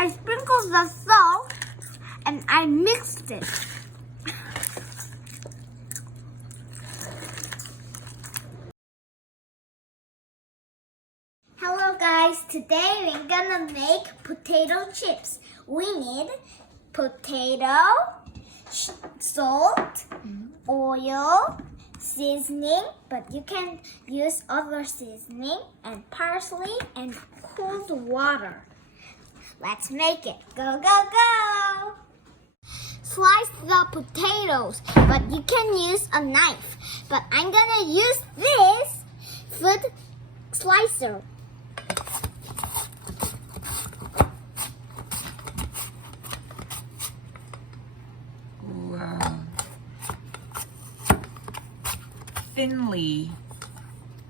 I sprinkled the salt and I mixed it. Hello guys, today we're gonna make potato chips. We need potato, salt, oil, seasoning, but you can use other seasoning, and parsley and cold water. Let's make it. Go, go, go! Slice the potatoes, but you can use a knife. But I'm gonna use this food slicer. Wow. Thinly.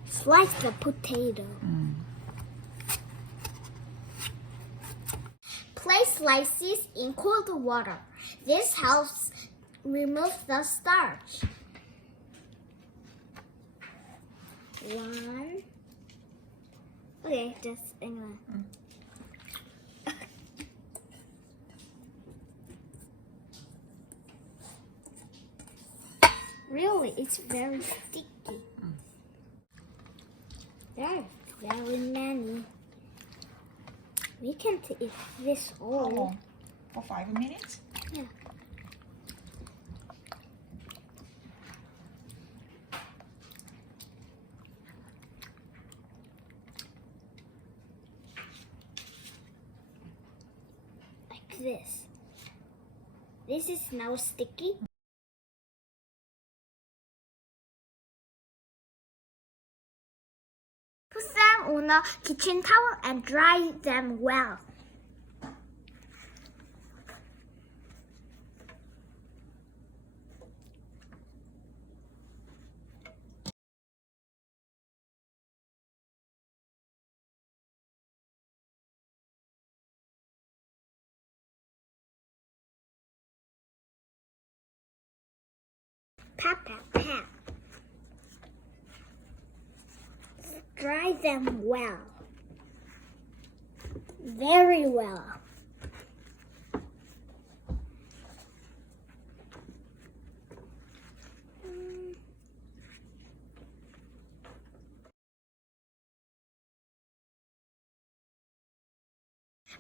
Slice the potato. Place slices in cold water. This helps remove the starch. 1. Okay, just anyway. Really, it's very sticky. There are very many. We can't eat this How all. long? For 5 minutes? Yeah. Like this. This is now sticky. Put them on a kitchen towel and dry them well. Pat, pat, pat. Dry them well. Very well.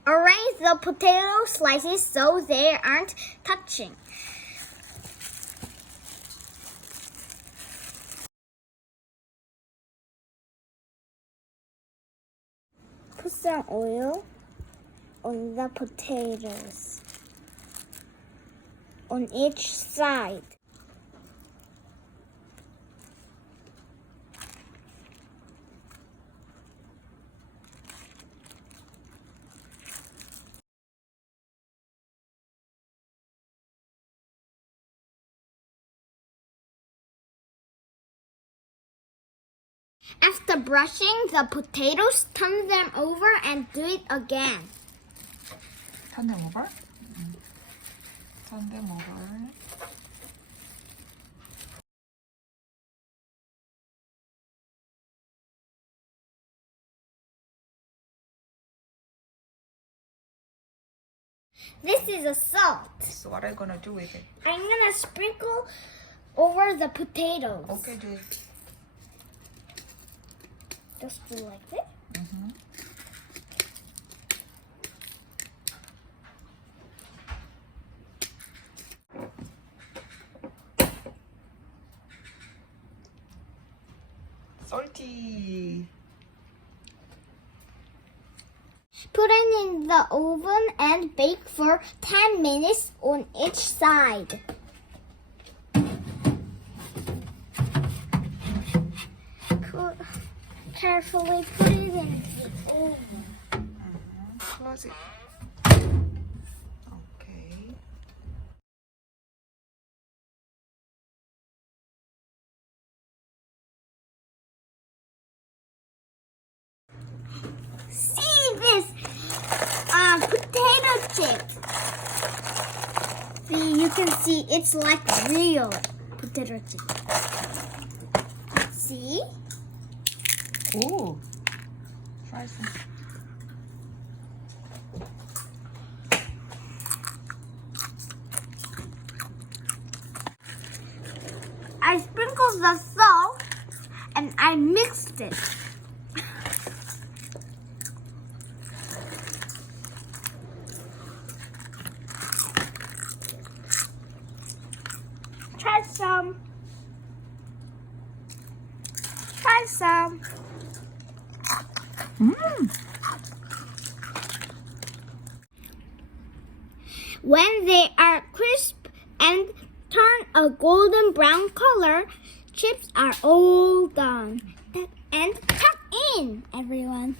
Arrange the potato slices so they aren't touching. Put some oil on the potatoes on each side. After brushing the potatoes, turn them over and do it again. Turn them over? Turn them over. This is a salt. So what are you gonna do with it? I'm gonna sprinkle over the potatoes. Okay, do it. Just do like this. Salty. Put it in the oven and bake for 10 minutes on each side. Carefully put it in the oven. Close it. Okay. See this potato chips. See, you can see it's like real potato chips. See? Oh. Try some. used the salt and I mixed it. Try some. Try some. When they are crisp and turn a golden brown color, chips are all done. And tuck in, everyone.